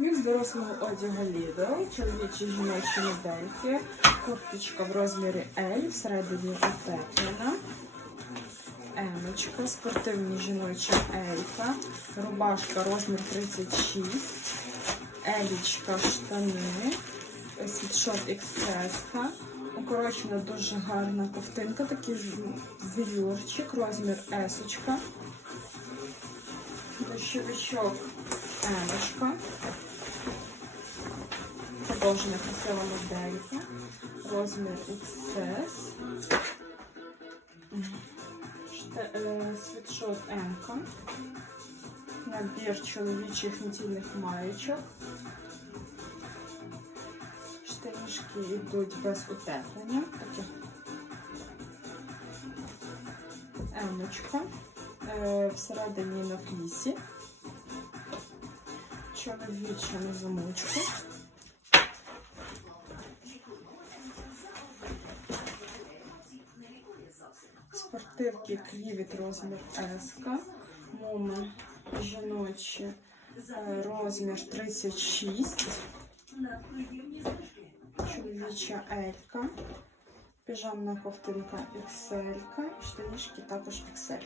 Мікс дорослого одягу Lidl, чоловічі жіночі модельки, курточка в розмірі L, всередині утеплена, Емочка, спортивні жіночі Елька, рубашка розмір 36, Елічка штани, світшот XS, укорочена дуже гарна ковтинка, такий вілюрчик, розмір Есочка, дощовичок Емочка. Продовжена красива моделька. Розмір XS. Е, Світшот М. Набір чоловічих недільних маєчок. Штанішки йдуть без утеплення. Такі. Емочка. Е, Всередині на флісі. Чоловіча на замочку. Спортивки клівіт розмір S, муми жіночі е, розмір 36, чоловіча Елька, піжамна ковтинка XL, штанішки також XL.